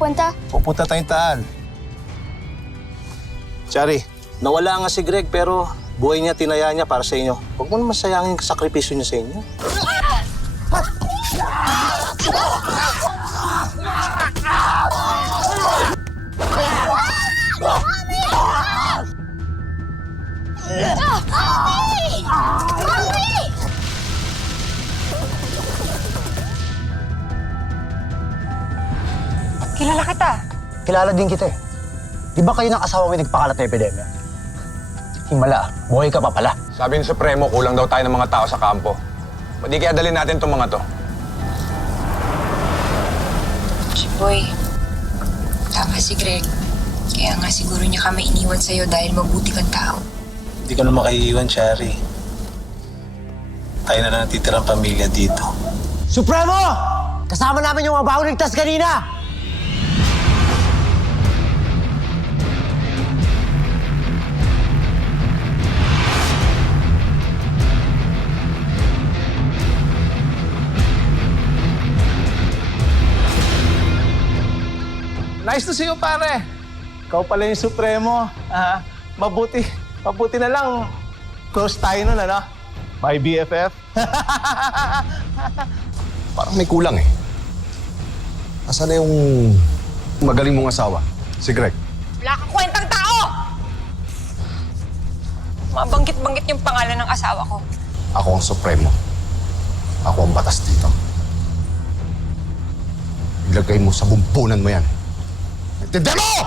pupunta? Pupunta tayong Taal. Chari, nawala nga si Greg pero buhay niya, tinaya niya para sa inyo. Huwag mo naman sayangin yung sakripisyo niya sa inyo. Kilala kita. Kilala din kita eh. Di ba kayo ng asawa mo yung nagpakalat na epidemya? Himala, buhay ka pa pala. Sabi ni Supremo, kulang daw tayo ng mga tao sa kampo. Di kaya dalhin natin itong mga to. Boy, tama si Greg. Kaya nga siguro niya kami iniwan sa'yo dahil mabuti kang tao. Hindi ka na makaiiwan, Chari. Tayo na lang natitirang pamilya dito. Supremo! Kasama namin yung mga bagong ligtas kanina! Nice to see you, pare. Ikaw pala yung Supremo. Mabuti na lang. Close tayo nun, ano? My BFF. Parang may kulang eh. Asan na yung magaling mong asawa? Si Greg. Wala kang kwentang tao! Mabanggit-banggit yung pangalan ng asawa ko. Ako ang Supremo. Ako ang batas dito. Ilagay mo sa bumpunan mo yan. Nagtindera mo!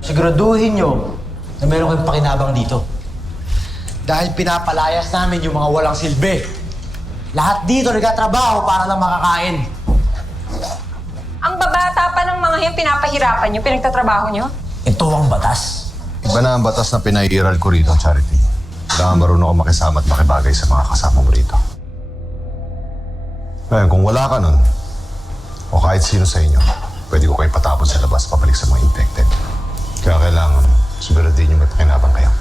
Siguraduhin nyo na meron kayong pakinabang dito. Dahil pinapalayas namin yung mga walang silbi. Lahat dito nagtatrabaho para lang makakain. Ang babata pa ng mga yan, pinapahirapan nyo, pinagtatrabaho nyo. Ito ang batas. Iba na ang batas na pinairal ko rito, Charity. Kailangan marunong ka makisama at makibagay sa mga kasama mo rito. Ngayon, kung wala ka nun, o kahit sino sa inyo, pwede ko kayo patapon sa labas, pabalik sa mga infected. Kaya kailangan siguraduhin yung may pakinabang kayo.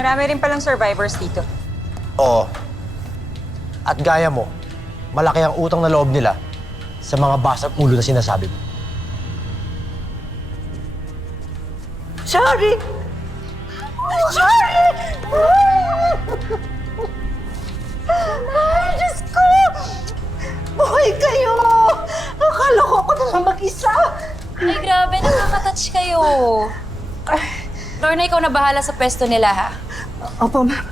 Marami rin palang survivors dito. Oo. At gaya mo, malaki ang utang na loob nila sa mga basag ulo na sinasabi mo. Sorry! Sorry! Ay, Diyos ko! Buhay kayo! Akala ko ako na lang mag-isa! Ay, grabe, nakaka-touch kayo. Lorna, ikaw na bahala sa pwesto nila, ha? Opo, ma'am.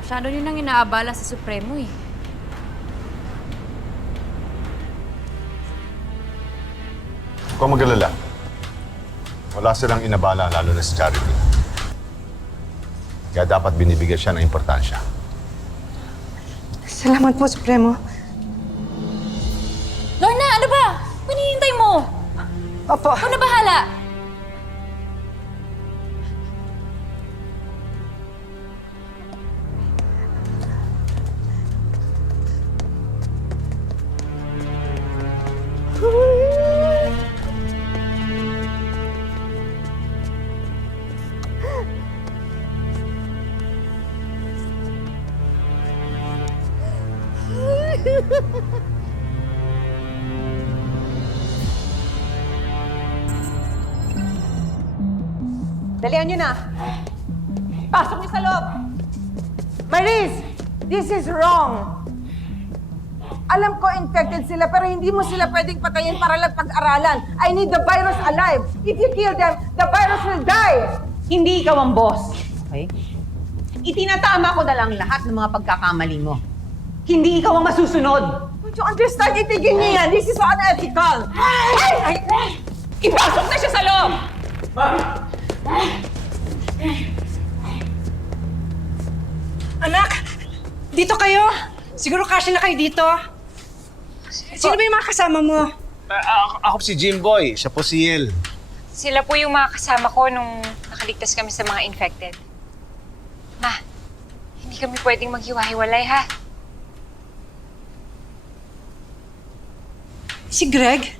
Masyado nyo nang inaabala sa Supremo, eh. Huwag kang mag-alala. Wala silang inabala, lalo na si Charity. Kaya dapat binibigyan siya ng importansya. Salamat po, Supremo. Lorna, ano ba? Panihintay mo. Opo. Ikaw na bahala. Dalihan niyo na. Pasok niyo sa loob. Maris, this is wrong. Alam ko infected sila pero hindi mo sila pwedeng patayin para lang pag-aralan. I need the virus alive. If you kill them, the virus will die. Hindi ikaw ang boss, okay? Itinatama ko na lang lahat ng mga pagkakamali mo. Hindi ikaw ang masusunod. Don't you understand? Itigil niyo yan. This is unethical. Ay! Ipasok na siya sa loob! Anak, dito kayo. Siguro kasya na kayo dito. Sino ba yung mga kasama mo? Ako si Jimboy. Siya po si Yel. Sila po yung mga kasama ko nung nakaligtas kami sa mga infected. Ma, hindi kami pwedeng maghiwa-hiwalay, ha? Si Greg?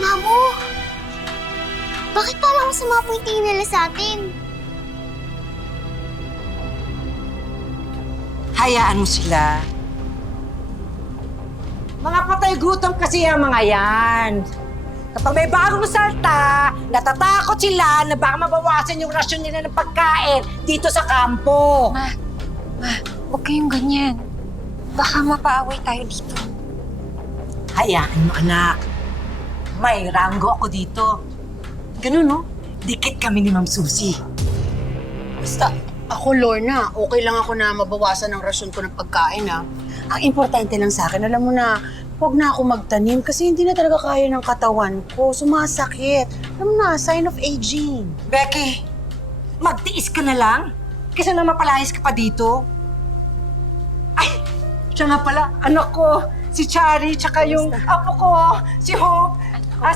Mamo! Bakit parang masama po yung tingin nila sa atin? Hayaan mo sila. Mga patay gutom kasi ang mga yan. Kapag may bagong salta, natatakot sila na baka mabawasan yung rasyon nila ng pagkain dito sa kampo. Ma, huwag kayong ganyan. Baka mapaaway tayo dito. Hayaan mo, anak. May ranggo ako dito. Ganun, no? Dikit kami ni Ma'am Susie. Basta, ako, Lorna, okay lang ako na mabawasan ang rasyon ko ng pagkain, ha? Ang importante lang sa akin, alam mo na, huwag na ako magtanim kasi hindi na talaga kaya ng katawan ko. Sumasakit. Alam mo na, sign of aging. Becky, magtiis ka na lang? Kaysa na mapalayas ka pa dito? Ay, siya nga pala, anak ko, si Chari, tsaka yung apo ko, si Hope,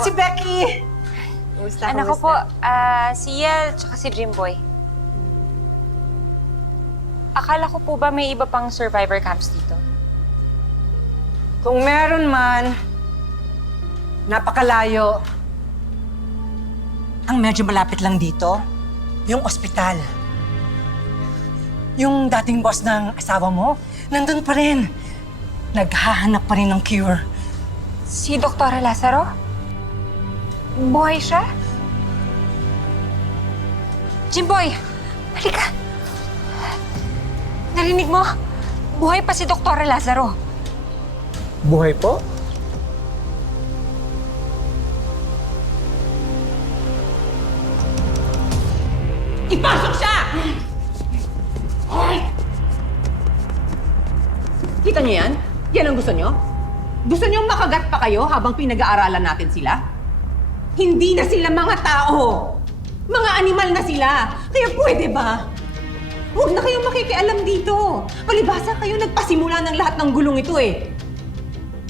si Becky. Anak ko po, si Yel tsaka si Jimboy. Akala ko po ba may iba pang survivor camps dito? Kung meron man, napakalayo. Ang medyo malapit lang dito, yung ospital. Yung dating boss ng asawa mo, nandun pa rin. Naghahanap pa rin ng cure. Si Dr. Lazaro? Buhay siya? Jimboy, halika. Narinig mo? Buhay pa si Dr. Lazaro. Buhay po? Ipasok siya! Kita niyo yan? Yan ang gusto niyo? Gusto niyo makagat pa kayo habang pinag-aaralan natin sila? Hindi na sila mga tao! Mga animal na sila! Kaya pwede ba? Huwag na kayong makikialam dito! Palibhasa kayo nagpasimula ng lahat ng gulong ito eh!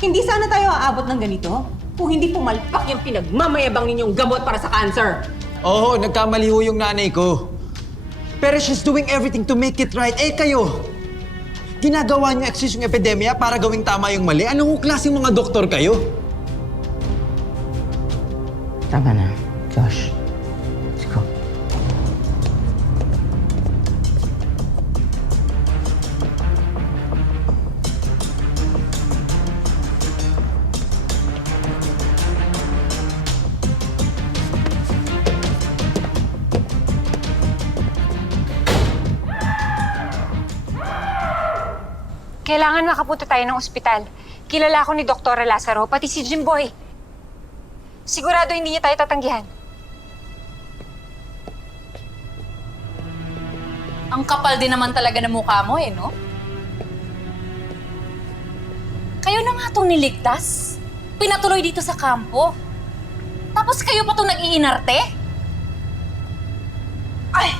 Hindi sana tayo aabot ng ganito kung hindi pumalpak yung pinagmamayabang ninyong gamot para sa cancer! Oo, nagkamali ho yung nanay ko. Pero she's doing everything to make it right. Eh kayo, ginagawa niyo excuse yung epidemya para gawing tama yung mali? Anong klaseng mga doktor kayo? Tama na, Josh. Let's go. Kailangan makapunta tayo ng ospital. Kilala ko ni Dr. Lazaro, pati si Jimboy. Sigurado hindi niya tayo tatanggihan. Ang kapal din naman talaga ng mukha mo no? Kayo na nga itong niligtas. Pinatuloy dito sa kampo. Tapos kayo pa itong nag-iinarte? Ay!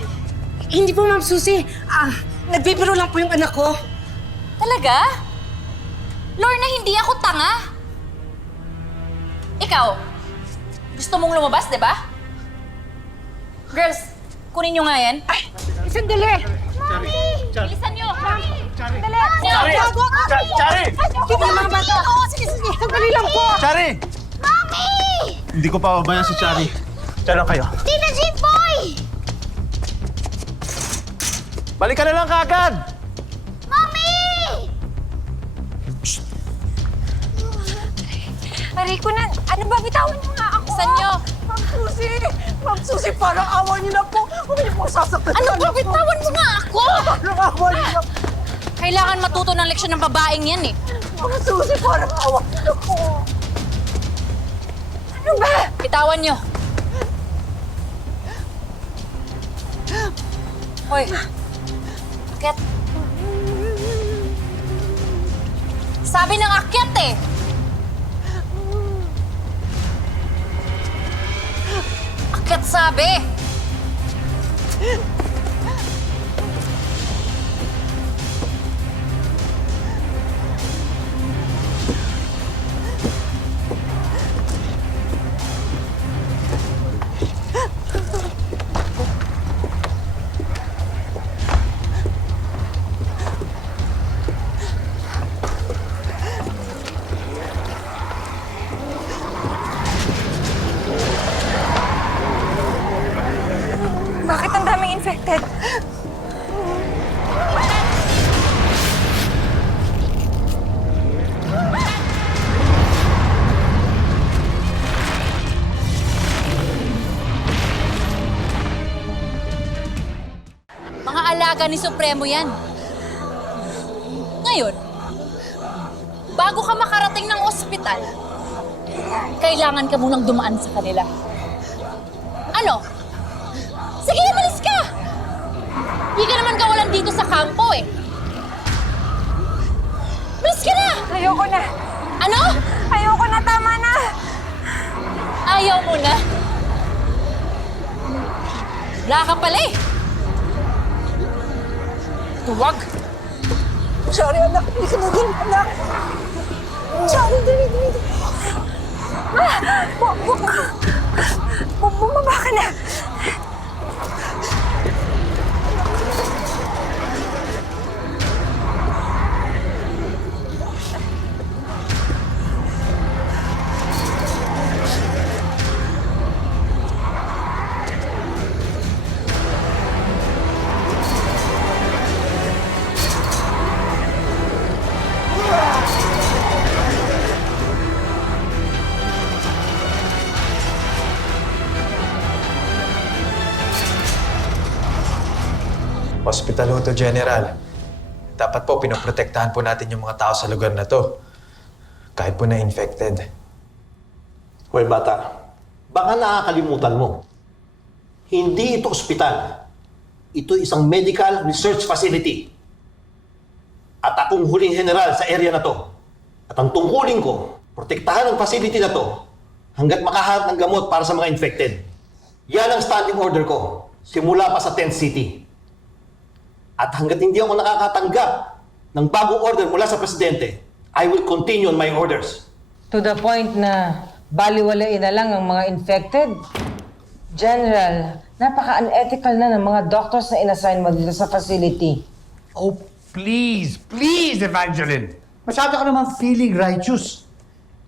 Hindi po, Ma'am Susie. Nagbibiro lang po yung anak ko. Talaga? Lorna, hindi ako tanga. Ikaw, gusto mong lumabas, di ba? Girls, kunin nyo nga yan. Ay! Sandali! Bilisan nyo! Sandali! Chari! Chari! Hindi mga bata! Sige, sige! Sandali lang po! Chari! Mami! Hindi ko pa babayan si Chari. Diyan lang kayo. Tita Jimboy! Balik ka na lang kaagad! Mami! Aray ko na, ano ba? Bitawan mo nga ako. Bilisan nyo! Ma'am Susie! Ma'am Susie, parang awa niyo na po! Huwag niyo po sasaktan! Ano ba? Bitawan mo nga ako! Parang awa niyo na po! Kailangan matuto ng leksyon ng babaeng yan eh. Ma'am Susie, parang awa niyo na po! Ano ba? Bitawan nyo. Hoy. Akyat. Sabi ng akyat eh. sabi! Bakit ang daming infected? Mga alaga ni Supremo yan. Ngayon, bago ka makarating ng ospital, kailangan ka munang dumaan sa kanila. Ano? Sige, malis ka! Hindi ka naman kawalan dito sa kampo eh. Malis ka na! Ayoko na. Ano? Ayoko na, tama na. Ayaw mo na? Wala ka pala eh. Tuwag. Sorry, anak. Hindi ka na din, anak. Sorry, dali. Bumaba ka na. Hospital ho to, General. Dapat po, pinoprotektahan po natin yung mga tao sa lugar na to. Kahit po na-infected. Hoy bata, baka nakakalimutan mo. Hindi ito ospital. Ito isang medical research facility. At akong huling general sa area na to. At ang tungkulin ko, protektahan ang facility na to hanggat makahanap ng gamot para sa mga infected. Yan ang standing order ko, simula pa sa 10th City. At hanggat hindi ako nakakatanggap ng bagong order mula sa presidente, I will continue on my orders. To the point na baliwalain na lang ang mga infected? General, napaka-unethical na ng mga doctors na inassign mo dito sa facility. Oh, please, Evangeline. Masyado ka naman feeling righteous.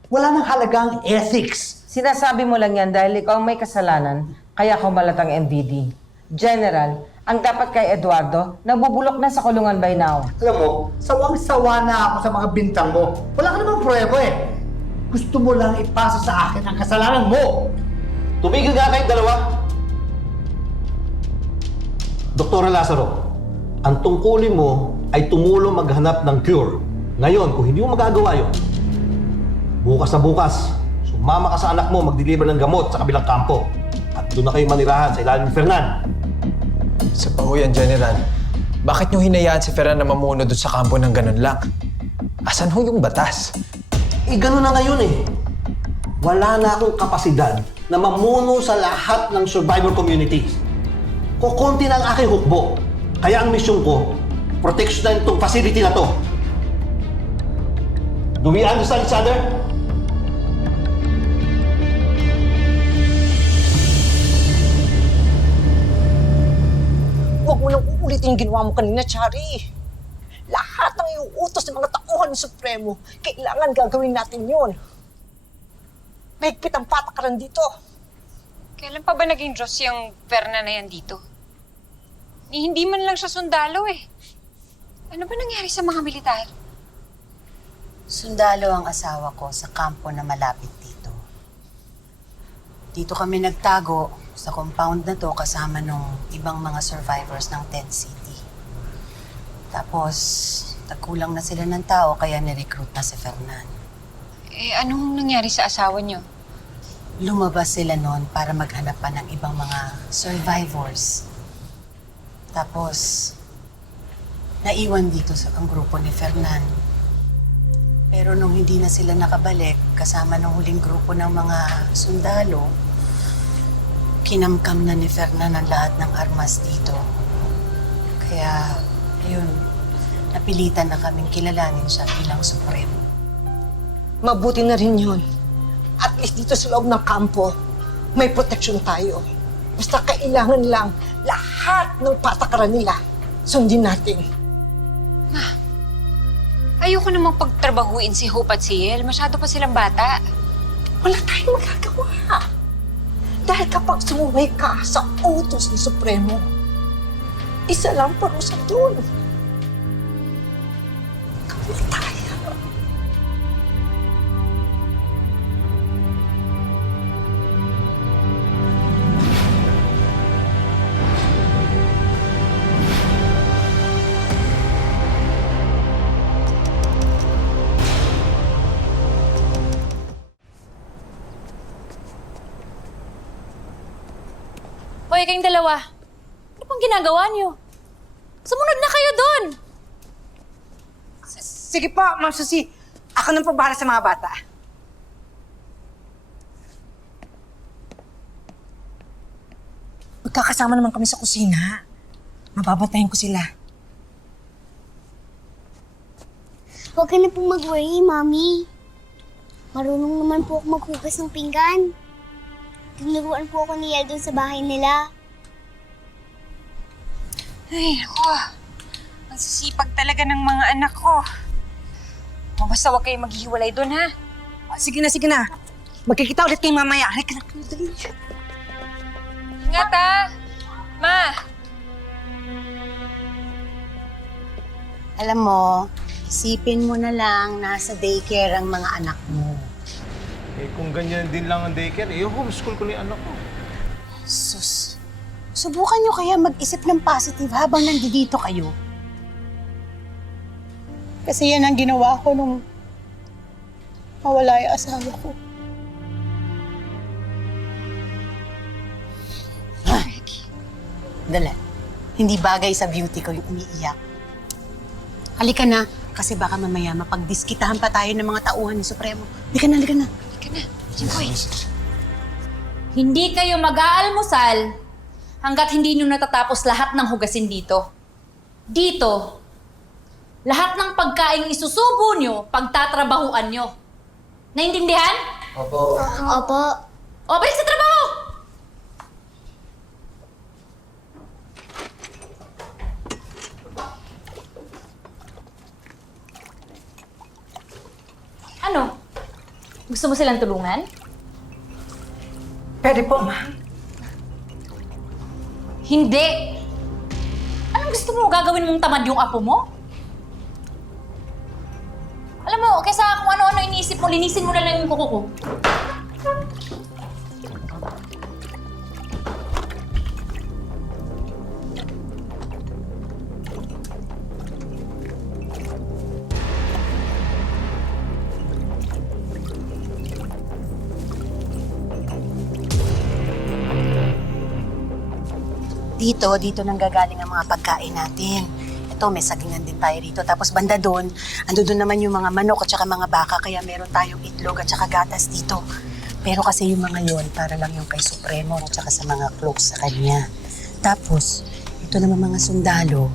Wala nang halagang ethics. Sinasabi mo lang yan dahil ikaw ang may kasalanan, kaya kumalat ang MVD. General, ang dapat kay Eduardo, nabubulok na sa kulungan by now. Alam mo, sawang-sawa na ako sa mga bintang mo. Wala ka namang prueba eh. Gusto mo lang ipasa sa akin ang kasalanan mo. Tumigil nga kayong dalawa. Dr. Lazaro, ang tungkulin mo ay tumulong maghanap ng cure. Ngayon, kung hindi mo magagawa yun, bukas na bukas, sumama ka sa anak mo mag-deliver ng gamot sa kabilang kampo. At doon na kayo manirahan sa ilalim ni Fernan. Sa pa ho yan, General. Bakit nyo hinayaan si Fernan na mamuno doon sa kampo ng ganun lang? Asan ho yung batas? Eh, ganun na ngayon eh. Wala na akong kapasidad na mamuno sa lahat ng survivor communities. Kukunti na ang aking hukbo. Kaya ang misyon ko, proteksyonan itong facility na to. Do we understand each other? Huwag mo nang uulitin yung ginawa mo kanina, Chari. Lahat ng iuutos ng mga tauhan ng Supremo, kailangan gagawin natin yun. Mahigpit ang patakaran dito. Kailan pa ba naging Diyos yung Fernan na yan dito? Hindi man lang siya sundalo eh. Ano ba nangyari sa mga militar? Sundalo ang asawa ko sa kampo na malapit dito. Dito kami nagtago sa compound na to kasama nung ibang mga survivors ng 10th City. Tapos, nagkulang na sila ng tao kaya nirecruit na si Fernan. Eh, anong nangyari sa asawa niyo? Lumabas sila noon para maghanap pa ng ibang mga survivors. Tapos, naiwan dito sa ang grupo ni Fernan. Pero nung hindi na sila nakabalik, kasama ng huling grupo ng mga sundalo, kinamkam na ni Fernan ang lahat ng armas dito. Kaya, ayun, napilitan na kaming kilalanin siya bilang Supremo. Mabuti na rin yun. At least dito sa loob ng kampo, may proteksyon tayo. Basta kailangan lang lahat ng patakaran nila sundin natin. Ayoko namang pagtrabahuin si Hope at si Yel. Masyado pa silang bata. Wala tayong magagawa. Dahil kapag sumumay ka sa utos ni Supremo, isa lang parusa doon. Kamatayan. Hoy, kayong dalawa. Ano pang ginagawa niyo? Sumunod na kayo doon! Sige po, Ma'am Susie. Ako nang pabara sa mga bata. Magkakasama naman kami sa kusina. Mababatayin ko sila. Huwag ka na po mag-worry, Mami. Marunong naman po ako maghugas ng pinggan. Tinuruan po ako ni Yel doon sa bahay nila. Ay, ako. Ang sisipag talaga ng mga anak ko. O, basta huwag kayong maghihiwalay doon, ha? Sige na, sige na. Magkikita ulit kayo mamaya. Halika na, dali. Ingat, ha? Ma! Alam mo, isipin mo na lang nasa daycare ang mga anak mo. Eh kung ganyan din lang ang daycare, homeschool ko ni anak ko. Sus, subukan nyo kaya mag-isip ng positive habang nandito kayo. Kasi yan ang ginawa ko nung mawala yung asawa ko. Dala, hindi bagay sa beauty ko yung umiiyak. Halika na, kasi baka mamaya mapagdiskitahan pa tayo ng mga tauhan ni Supremo. Halika na, halika na. Halika na, Jimboy. Hindi kayo mag-aalmusal hanggat hindi nyo natatapos lahat ng hugasin dito. Dito, lahat ng pagkain isusubo nyo, pagtatrabahuan nyo. Naintindihan? Opo. O, balik sa trabaho! Ano? Gusto mo silang tulungan? Pwede po, Ma. Hindi! Anong gusto mo? Gagawin mong tamad yung apo mo? Alam mo, kaysa kung ano-ano iniisip mo, linisin mo na lang yung kuko ko. Dito nang gagaling ang mga pagkain natin. Ito, may sagingan din tayo rito. Tapos banda doon, ando doon naman yung mga manok at saka mga baka, kaya meron tayong itlog at saka gatas dito. Pero kasi yung mga yon para lang yung kay Supremo at saka sa mga close sa kanya. Tapos, ito naman mga sundalo,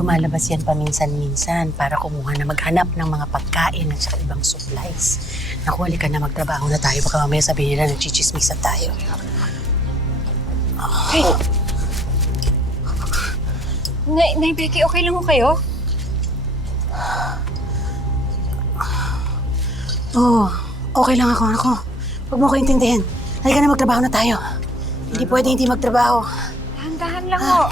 lumalabas yan paminsan-minsan para kumuha na maghanap ng mga pagkain at saka ibang supplies. Naku, halika na, magtrabaho na tayo. Baka mamaya sabihin nila nagchichismisan tayo. Hey! Nay Becky, okay lang ho kayo? Oo, okay lang ako. Huwag mo ko intindihin. Halika na, magtrabaho na tayo. Hindi pwede hindi magtrabaho. Dahan-dahan lang ho.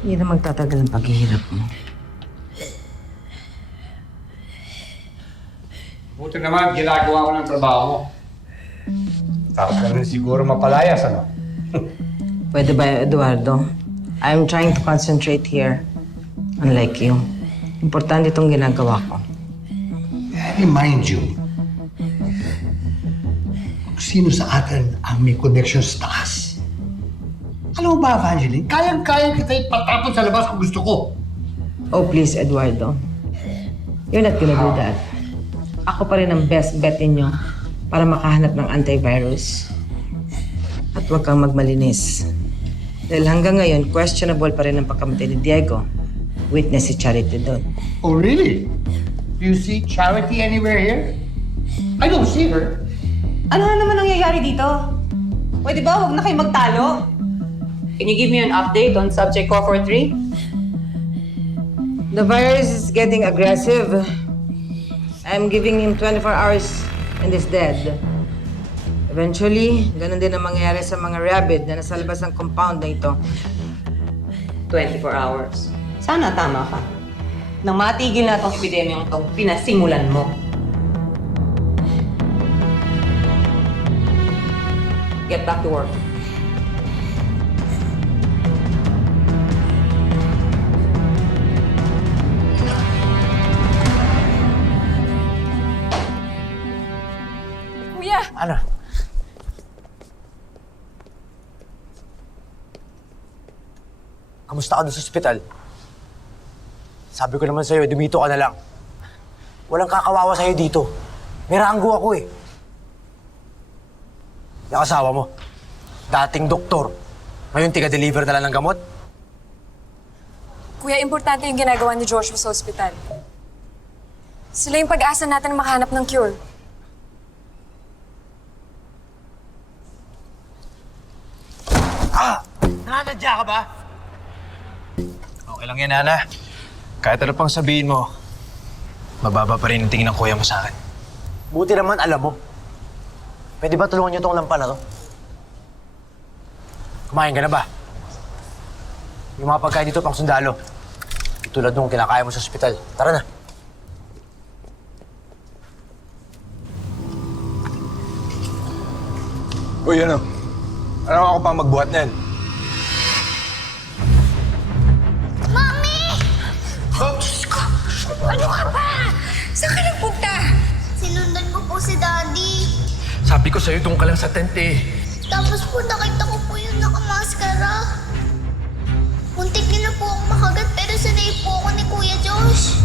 Hindi na magtatagal ang paghihirap mo. Buti naman, ginagawa ko ng trabaho mo. Tapos ka rin siguro mapalayas, ano? Pwede ba, Eduardo? I'm trying to concentrate here. Unlike you. Importante itong ginagawa ko. Remind you, kung sino sa atin ang may connection sa taas. Alam mo ba, Evangeline, kayang-kaya kita ipatapon sa labas kung gusto ko. Oh, please, Eduardo. You're not gonna do that. Ako pa rin ang best bet ninyo para makahanap ng antivirus. At huwag kang magmalinis. Dahil hanggang ngayon, questionable pa rin ang pagkamatay ni Diego. Witness si Charity doon. Oh, really? Do you see Charity anywhere here? I don't see her. Ano na naman nangyayari dito? Pwede ba huwag na kayo magtalo? Can you give me an update on subject 443? The virus is getting aggressive. I'm giving him 24 hours and he's dead. Eventually, ganun din ang mangyayari sa mga rabid na nasa labas ng compound na ito. 24 hours. Sana tama ka. Nang matigil na itong epidemyang itong pinasimulan mo. Get back to work. Kuya! Ano? Kamusta ka doon sa ospital? Sabi ko naman sa'yo, dumito ka na lang. Walang kakawawa sa'yo dito. May ranggo ako eh. Yung asawa mo, dating doktor, ngayon tiga-deliver na lang ng gamot. Kuya, importante yung ginagawa ni Joshua sa ospital. Sila yung pag-asa natin na makahanap ng cure. Nananadya ka ba? Okay lang yan, Ana. Kahit ano pang sabihin mo, mababa pa rin ang tingin ng kuya mo sa akin. Buti naman alam mo. Pwede ba tulungan niyo tong lampa na to? Kumain ka na ba? Yung mga pagkain dito pang sundalo. Tulad nung kinakaya mo sa ospital. Tara na. Uy, ano? Ano ako pang magbuhat niyan? Mami! Oh, Diyos ko! Ano ka ba? Saan ka nagpunta? Sinundan ko po si Daddy. Sabi ko sa'yo, doon ka lang sa tent eh. Tapos po nakita ko po yung nakamaskara. Muntik din na po ako makagat pero sanay po ako ni Kuya Josh.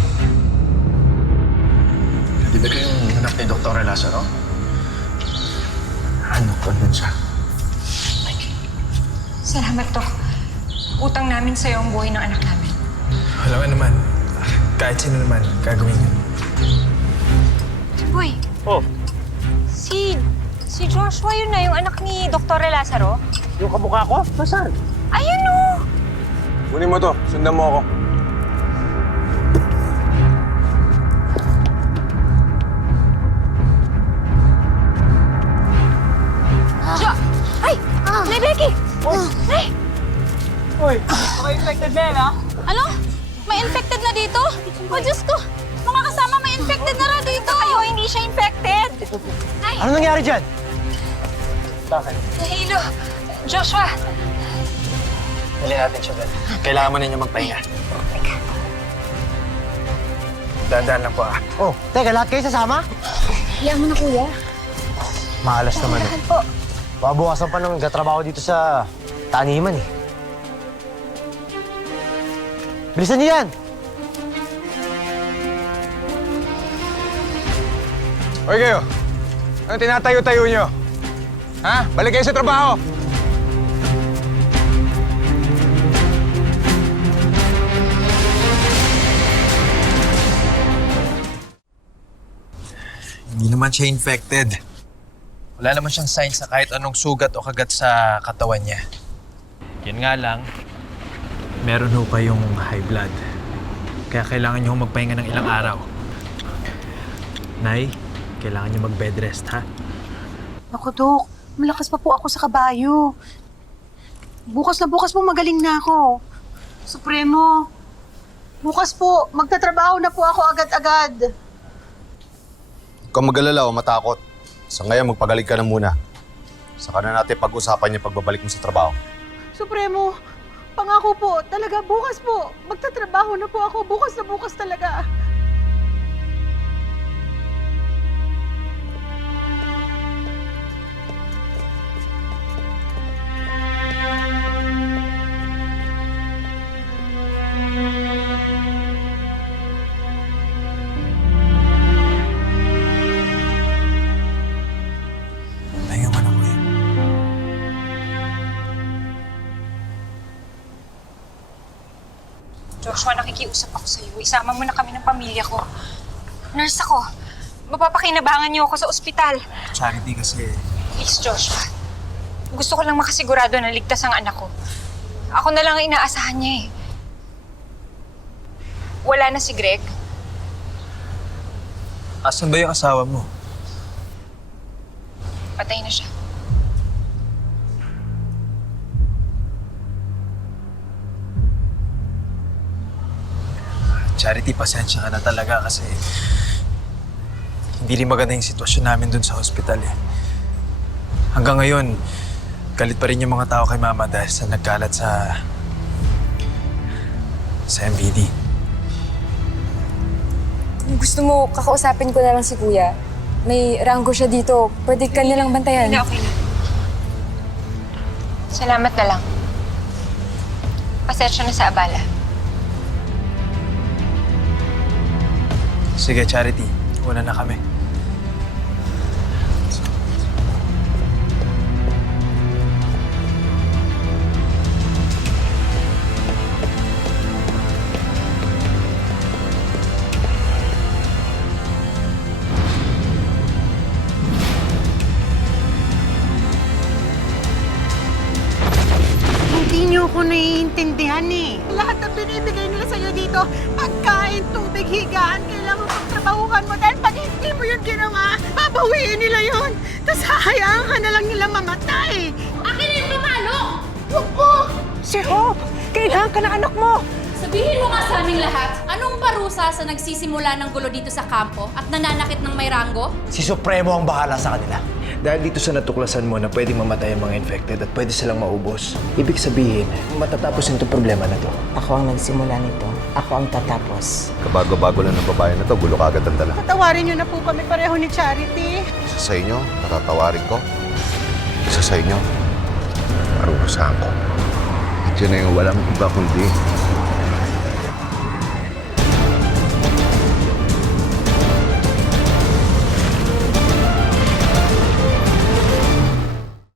Di ba kayong anak ni Dr. Lazaro? Ano ko nun siya? Salamat, Dok. Utang namin sa'yo ang buhay ng anak namin. Alam mo naman, kahit sino naman, gagawin yun. Boy. Oh. Si Joshua yun na, yung anak ni Dr. Lazaro. Yung kamukha ko? Nasaan? Ayun o! Kunin mo to, sundan mo ako. Ay! Nay Becky! Nay! Uy! Infected na yan, ha? Ano? May infected na dito? Oh, Diyos ko! Mga kasama may infected na raw dito! Kayo, hindi siya infected! Ay! Ano nangyari dyan? Bakit? Nahilo! Joshua! Dali natin siya doon. Kailangan mo ninyo magpahinga. Dahan-dahan lang po ah. Oh, teka, lahat kayo sasama? Iyan mo na, Kuya. Maalas naman eh. po. Pabukasan pa ng trabaho dito sa taniman eh. Bilisan niyo yan! Hoy kayo! Anong tinatayo-tayo nyo? Ha? Balik kayo sa trabaho! Hindi naman siya infected. Wala naman siyang signs sa kahit anong sugat o kagat sa katawan niya. Yan nga lang, meron ho pa yung high blood. Kaya kailangan niyo magpahinga ng ilang araw. Nay, kailangan niyo mag-bed rest, ha? Ako, Dok. Malakas pa po ako sa kabayo. Bukas na bukas po magaling na ako. Supremo. Bukas po, magtatrabaho na po ako agad-agad. Huwag kang mag-alala o matakot. Sa ngayon, magpagaling ka na muna. Saka na natin pag-usapan yung pagbabalik mo sa trabaho. Supremo, pangako po, talaga bukas po. Magtatrabaho na po ako. Bukas na bukas talaga. Joshua, nakikiusap ako sa'yo. Isama mo na kami ng pamilya ko. Nurse ako. Mapapakinabangan niyo ako sa ospital. Charity kasi, Please, Joshua. Gusto ko lang makasigurado na ligtas ang anak ko. Ako na lang ang inaasahan niya eh. Wala na si Greg. asan ba yung asawa mo? Patay na siya. Charity, pasensya ka na talaga kasi hindi rin maganda yung sitwasyon namin dun sa hospital eh. Hanggang ngayon, galit pa rin yung mga tao kay Mama dahil sa nagkalat sa MVD. Kung gusto mo, kakausapin ko na lang si Kuya. May ranggo siya dito. Pwede ka nilang bantayan. Hindi, okay na. Salamat na lang. Pasensya na sa abala. Sige, Charity. Una na kami. Hindi niyo ako naiintindihan eh. Lahat ng binibigay nila sa'yo dito, pagkain, tubig, higaan, kailangan pagtrabahuhan mo dahil pag hindi mo yun ginawa, babawiin nila yun. Tapos hahayaan ka na lang nila mamatay. Akin na yung pamalo! Huwag po! Si Hope, kailangan ka na anak mo. Sabihin mo nga sa aming lahat, anong parusa sa nagsisimula ng gulo dito sa kampo at nananakit ng may ranggo? Si Supremo ang bahala sa kanila. Dahil dito sa natuklasan mo na pwedeng mamatay ang mga infected at pwede silang maubos, ibig sabihin, matatapos itong problema na to. Ako ang nagsimula nito. Ako ang tatapos. Kabago-bago lang ng babae na to, gulo kagad ang dala. Patawarin niyo na po kami pareho ni Charity. Isa sa inyo, natatawarin ko. Isa sa inyo, parurusahan ko. At yun na yung walang iba kundi